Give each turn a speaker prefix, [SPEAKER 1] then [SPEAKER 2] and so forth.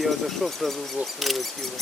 [SPEAKER 1] я дошел, сразу в бок прилетіло.